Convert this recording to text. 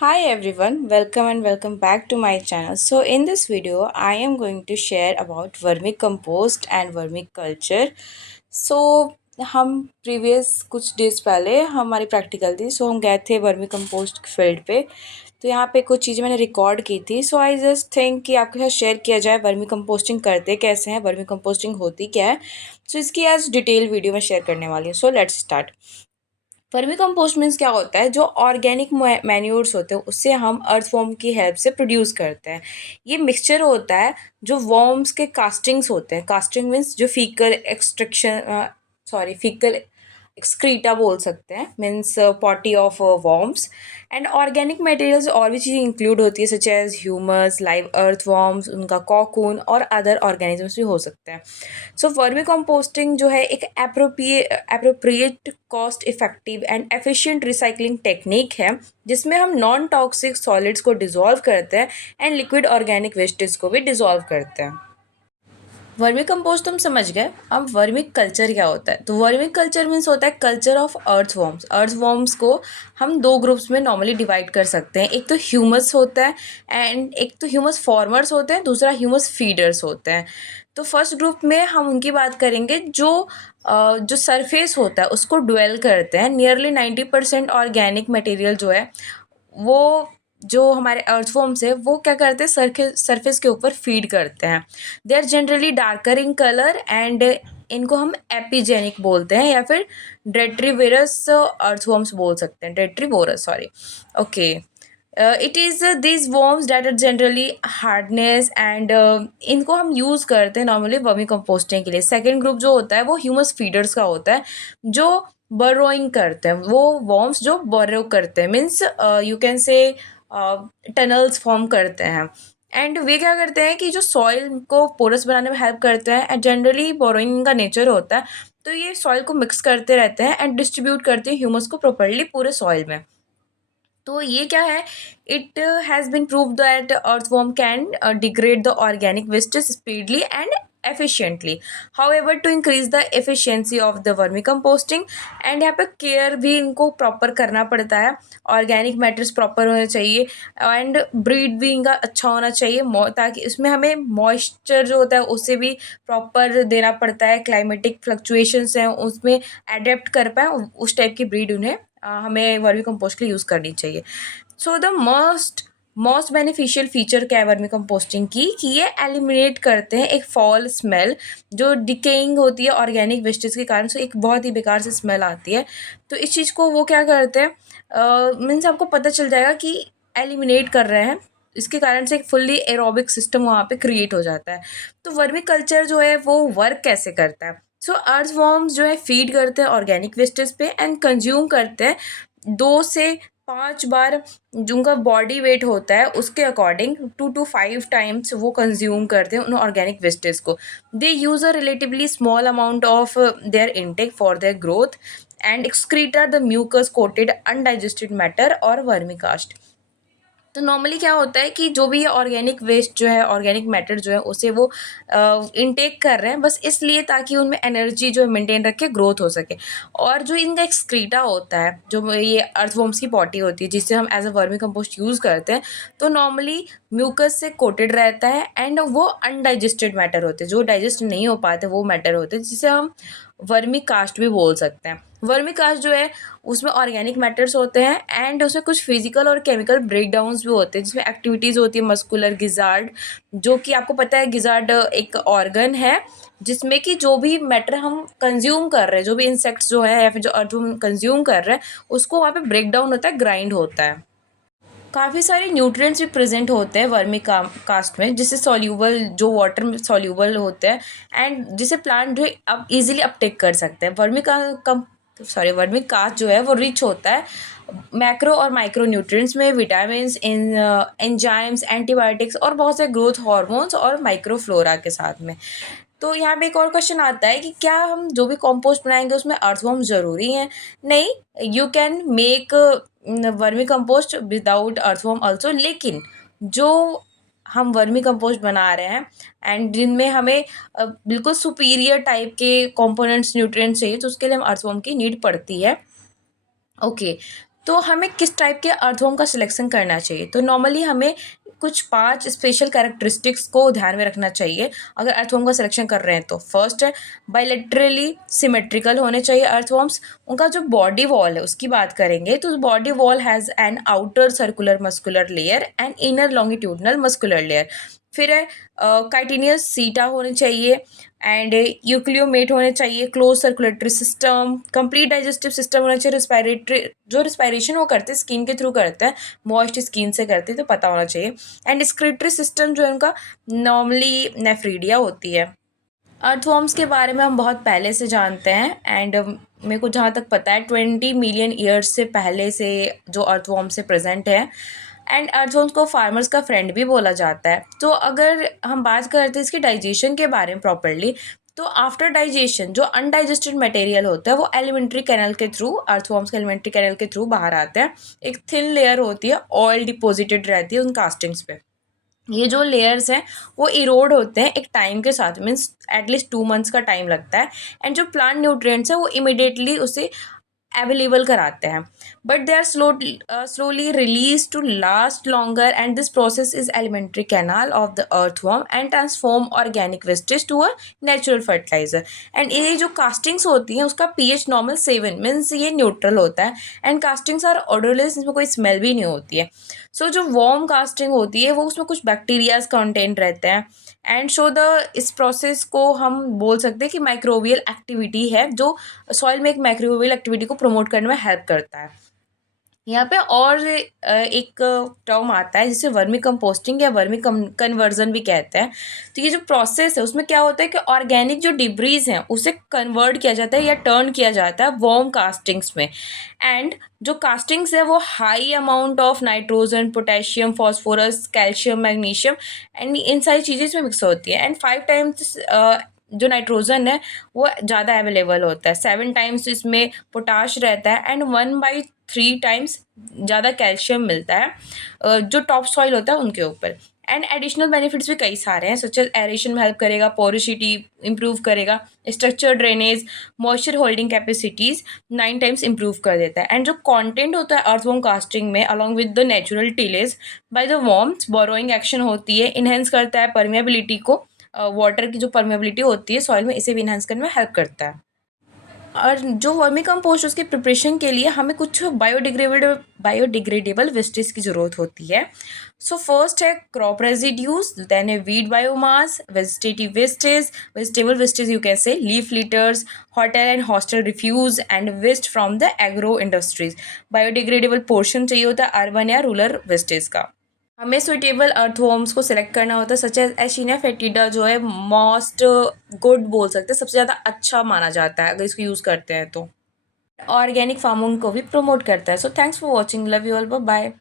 Hi everyone, welcome and welcome back to my channel. So in this video, I am going to share about vermicompost and vermiculture. So हम previous कुछ days पहले हमारी practical थी, सो हम गए थे vermi compost field पे। तो यहाँ पे कुछ चीज़ें मैंने रिकॉर्ड की थी, सो आई जस्ट थिंक कि आपके साथ शेयर किया जाए वर्मी कंपोस्टिंग करते कैसे हैं, वर्मी कंपोस्टिंग होती क्या है। सो इसकी आज डिटेल वीडियो में शेयर करने वाली हूँ। So let's start. Vermi compost means क्या होता है, जो ऑर्गेनिक मैन्योर्स होते हैं उससे हम अर्थवॉर्म की हेल्प से प्रोड्यूस करते हैं। ये मिक्सचर होता है जो वॉर्म्स के कास्टिंग्स होते हैं। कास्टिंग मीन्स जो फीकल एक्सट्रैक्शन फीकल एक्सक्रीटा बोल सकते हैं, means potty of worms. And organic materials और भी चीज़ें इंक्लूड होती है, सच एज ह्यूमस, लाइव अर्थ वॉर्म्स, उनका कॉकून और अदर ऑर्गेनिजम्स भी हो सकते हैं। सो वर्मी कंपोस्टिंग जो है एक appropriate, cost effective and efficient recycling technique है, जिसमें हम नॉन टॉक्सिक सॉलिड्स को डिसॉल्व करते हैं एंड लिक्विड ऑर्गेनिक वेस्टेज को भी डिसॉल्व करते हैं। वर्मी कंपोस्ट तुम समझ गए। अब वर्मी कल्चर क्या होता है? तो वर्मी कल्चर मीन्स होता है culture of earth worms. Earth worms को हम दो ग्रुप्स में नॉर्मली डिवाइड कर सकते हैं। एक तो ह्यूमस होता है एंड एक तो ह्यूमस फॉर्मर्स होते हैं, दूसरा ह्यूमस फीडर्स होते हैं। तो फर्स्ट ग्रुप में हम उनकी बात करेंगे जो सरफेस होता है उसको ड्वेल करते हैं। नियरली 90% ऑर्गेनिक मटेरियल जो है वो जो हमारे अर्थवॉर्म्स है वो क्या करते हैं, सरफेस के ऊपर फीड करते हैं। They are generally darker in colour and इनको हम एपिजेनिक बोलते हैं या फिर डेट्रीवेरस अर्थवॉर्म्स बोल सकते हैं, detritivorous sorry. Okay, it is this worms that are generally hardness and इनको हम यूज़ करते हैं नॉर्मली वर्मी कंपोस्टिंग के लिए। सेकेंड ग्रुप जो होता है वो ह्यूमस फीडर्स का होता है, जो बरोइंग करते हैं। वो वॉर्म्स जो बरो करते हैं, मीन्स यू कैन से टनल्स फॉर्म करते हैं। एंड वे क्या करते हैं कि जो सॉइल को पोरस बनाने में हेल्प करते हैं। एंड जनरली बोरोइंग का नेचर होता है, तो ये सॉइल को मिक्स करते रहते हैं एंड डिस्ट्रीब्यूट करते हैं ह्यूमस को प्रॉपर्ली पूरे सॉइल में। तो ये क्या है, it has been prove that earthworm can degrade the organic wastage speedily and efficiently. However, to increase the efficiency of the vermicomposting, and यहाँ पे केयर भी इनको प्रॉपर करना पड़ता है। ऑर्गेनिक मैटर्स प्रॉपर होने चाहिए एंड ब्रीड भी इनका अच्छा होना चाहिए, ताकि इसमें हमें मॉइस्चर जो होता है उसे भी प्रॉपर देना पड़ता है। क्लाइमेटिक फ्लक्चुएशंस हैं उसमें एडेप्ट कर पाए, उस टाइप की ब्रीड उन्हें हमें वर्मी कंपोस्ट के लिए यूज़ करनी चाहिए। So the most beneficial feature क्या है वर्मी कंपोस्टिंग की, कि ये एलिमिनेट करते हैं एक फॉल स्मेल जो डिकेइंग होती है ऑर्गेनिक वेस्टेज के कारण। सो एक बहुत ही बेकार से स्मेल आती है, तो इस चीज़ को वो क्या करते हैं, मीन्स आपको पता चल जाएगा कि एलिमिनेट कर रहे हैं। इसके कारण से एक फुल्ली एरोबिक सिस्टम वहाँ पे क्रिएट हो जाता है। तो वर्मी कल्चर जो है वो वर्क कैसे करता है? सो अर्थवॉर्म्स जो है फीड करते हैं ऑर्गेनिक वेस्टेज पे एंड कंज्यूम करते हैं 2 से 5 बार जो उनका बॉडी वेट होता है उसके अकॉर्डिंग 2 to 5 टाइम्स वो कंज्यूम करते हैं उन ऑर्गेनिक वेस्टेज को। They use a relatively small amount of their intake for their growth and excrete are the mucus coated undigested matter और वर्मी कास्ट। तो नॉर्मली क्या होता है कि जो भी ये ऑर्गेनिक वेस्ट जो है, ऑर्गेनिक मैटर जो है, उसे वो इनटेक कर रहे हैं बस इसलिए ताकि उनमें एनर्जी जो है मेंटेन रख के ग्रोथ हो सके। और जो इनका एक्सक्रीटा होता है, जो ये अर्थवॉर्म्स की पॉटी होती है जिससे हम as a vermicompost use करते हैं, तो नॉर्मली म्यूकस से कोटेड रहता है एंड वो अनडाइजेस्टेड मैटर होते हैं, जो डाइजेस्ट नहीं हो पाते वो मैटर होते हैं, जिसे हम वर्मी कास्ट भी बोल सकते हैं। वर्मी कास्ट जो है उसमें ऑर्गेनिक मैटर्स होते हैं एंड उसमें कुछ फिजिकल और केमिकल ब्रेकडाउन्स भी होते हैं, जिसमें एक्टिविटीज़ होती है मस्कुलर गिजार्ड, जो कि आपको पता है गिजार्ड एक ऑर्गन है जिसमें कि जो भी मैटर हम कंज्यूम कर रहे हैं, जो भी इंसेक्ट्स जो है या फिर जो अर्थ हम कंज्यूम कर रहे हैं, उसको वहाँ पे ब्रेक डाउन होता है, ग्राइंड होता है। काफ़ी सारे न्यूट्रिएंट्स भी प्रेजेंट होते हैं वर्मी कास्ट में, जिससे सॉल्यूबल, जो वाटर में सॉल्यूबल होते हैं एंड जिसे प्लांट जो है अब इजीली अपटेक कर सकते हैं। वर्मी कास्ट जो है वो रिच होता है मैक्रो और माइक्रो न्यूट्रिएंट्स में, विटामिन्स, एंजाइम्स, एंटीबायोटिक्स और बहुत से ग्रोथ हार्मोन्स और माइक्रोफ्लोरा के साथ में। तो यहाँ पे एक और क्वेश्चन आता है कि क्या हम जो भी कंपोस्ट बनाएंगे उसमें अर्थवॉर्म ज़रूरी हैं? नहीं, you can make vermi compost without earthworm also, लेकिन जो हम वर्मी कंपोस्ट बना रहे हैं एंड जिनमें हमें बिल्कुल सुपीरियर टाइप के कंपोनेंट्स, न्यूट्रिएंट्स चाहिए, तो उसके लिए हम अर्थवॉर्म की नीड पड़ती है। ओके, तो हमें किस टाइप के अर्थवॉर्म का सिलेक्शन करना चाहिए? तो नॉर्मली हमें कुछ 5 स्पेशल कैरेक्टरिस्टिक्स को ध्यान में रखना चाहिए अगर अर्थवॉर्म का सिलेक्शन कर रहे हैं तो। फर्स्ट है बायलैटरली सिमेट्रिकल होने चाहिए अर्थवॉर्म्स। उनका जो बॉडी वॉल है उसकी बात करेंगे तो body wall has an outer circular muscular layer and inner longitudinal muscular layer. फिर है काइटिनियस सीटा होने चाहिए एंड यूक्लियोमेट होने चाहिए, close circulatory system, complete digestive system होना चाहिए, रिस्पायरेटरी जो रिस्पायरेशन वो करते हैं स्किन के थ्रू करते हैं, मॉइस्ट स्किन से करते हैं तो पता होना चाहिए। एंड एक्सक्रीटरी सिस्टम जो है उनका नॉर्मली नेफ्रीडिया होती है। अर्थवॉर्म्स के बारे में हम बहुत पहले से जानते हैं एंड मेरे को जहाँ तक पता है 20 मिलियन ईयर्स से पहले से जो अर्थवॉर्म से प्रेजेंट है एंड अर्थवॉर्म्स को फार्मर्स का फ्रेंड भी बोला जाता है। तो अगर हम बात करते हैं इसके डाइजेशन के बारे में प्रॉपरली, तो आफ्टर डाइजेशन जो अनडाइजेस्टेड मटेरियल होता है वो एलिमेंट्री कैनल के थ्रू, अर्थवॉर्म्स के एलिमेंट्री कैनल के थ्रू बाहर आते हैं। एक थिन लेयर होती है, ऑयल डिपोजिटेड रहती है उन कास्टिंग्स पे। ये जो लेयर्स हैं वो इरोड होते हैं एक टाइम के साथ, मीन्स एटलीस्ट 2 मंथ्स का टाइम लगता है एंड जो प्लांट न्यूट्रिएंट्स है वो इमिडिएटली उसे अवेलेबल कराते हैं, but they are slowly released to last longer and this process is elementary canal of the earthworm and transform organic wastage to a natural fertilizer। And ये जो castings होती हैं उसका pH नॉर्मल 7 मीन्स ये neutral होता है and castings are odourless, इसमें कोई स्मेल भी नहीं होती है। सो जो वॉर्म कास्टिंग होती है वो उसमें कुछ बैक्टीरियाज कंटेंट रहते हैं एंड सो द इस प्रोसेस को हम बोल सकते हैं कि माइक्रोबियल एक्टिविटी है जो सॉइल में एक माइक्रोबियल एक्टिविटी को प्रमोट करने में हेल्प करता है। यहाँ पे और एक टर्म आता है जिसे वर्मी कंपोस्टिंग या वर्मी कन्वर्जन भी कहते हैं। तो ये जो प्रोसेस है उसमें क्या होता है कि ऑर्गेनिक जो डिब्रीज हैं उसे कन्वर्ट किया जाता है या टर्न किया जाता है वॉर्म कास्टिंग्स में एंड जो कास्टिंग्स है वो high amount of nitrogen, potassium, phosphorus, calcium, magnesium and in सारी चीज़ें इसमें मिक्स होती है एंड 5 टाइम्स जो नाइट्रोजन है वो ज़्यादा अवेलेबल होता है, 7 टाइम्स इसमें पोटाश रहता है एंड 1/3 टाइम्स ज़्यादा कैल्शियम मिलता है जो टॉप सॉइल होता है उनके ऊपर। एंड एडिशनल बेनिफिट्स भी कई सारे हैं, सच एज एरेशन में हेल्प करेगा, पोरोसिटी इंप्रूव करेगा, structure, drainage, moisture holding capacities 9 times improve कर देता है एंड जो कंटेंट होता है अर्थवॉर्म कास्टिंग में along with the natural tillage by the worms borrowing action होती है, इन्हेंस करता है परमेबिलिटी को, वाटर की जो परमेबिलिटी होती है सॉइल में इसे भी इन्हांस करने में हेल्प करता है। और जो वर्मी कंपोस्ट उसकी प्रिपरेशन के लिए हमें कुछ बायोडिग्रेडेबल वेस्टेज की ज़रूरत होती है। सो फर्स्ट है क्रॉप रेजिड्यूज, देन है weed biomass, vegetative wastage, vegetable wastage you can say, leaf litters, hotel and hostel refuse and waste from the agro industries. Biodegradable portion चाहिए होता है अर्बन या रूरल वेस्टेज का। हमें suitable earthworms को select करना होता है, सच एज एशिनिया फेटिडा जो है मोस्ट गुड बोल सकते हैं, सबसे ज़्यादा अच्छा माना जाता है अगर इसको यूज़ करते हैं तो। ऑर्गेनिक फार्मिंग को भी प्रमोट करता है। So thanks for watching, love you all, bye bye.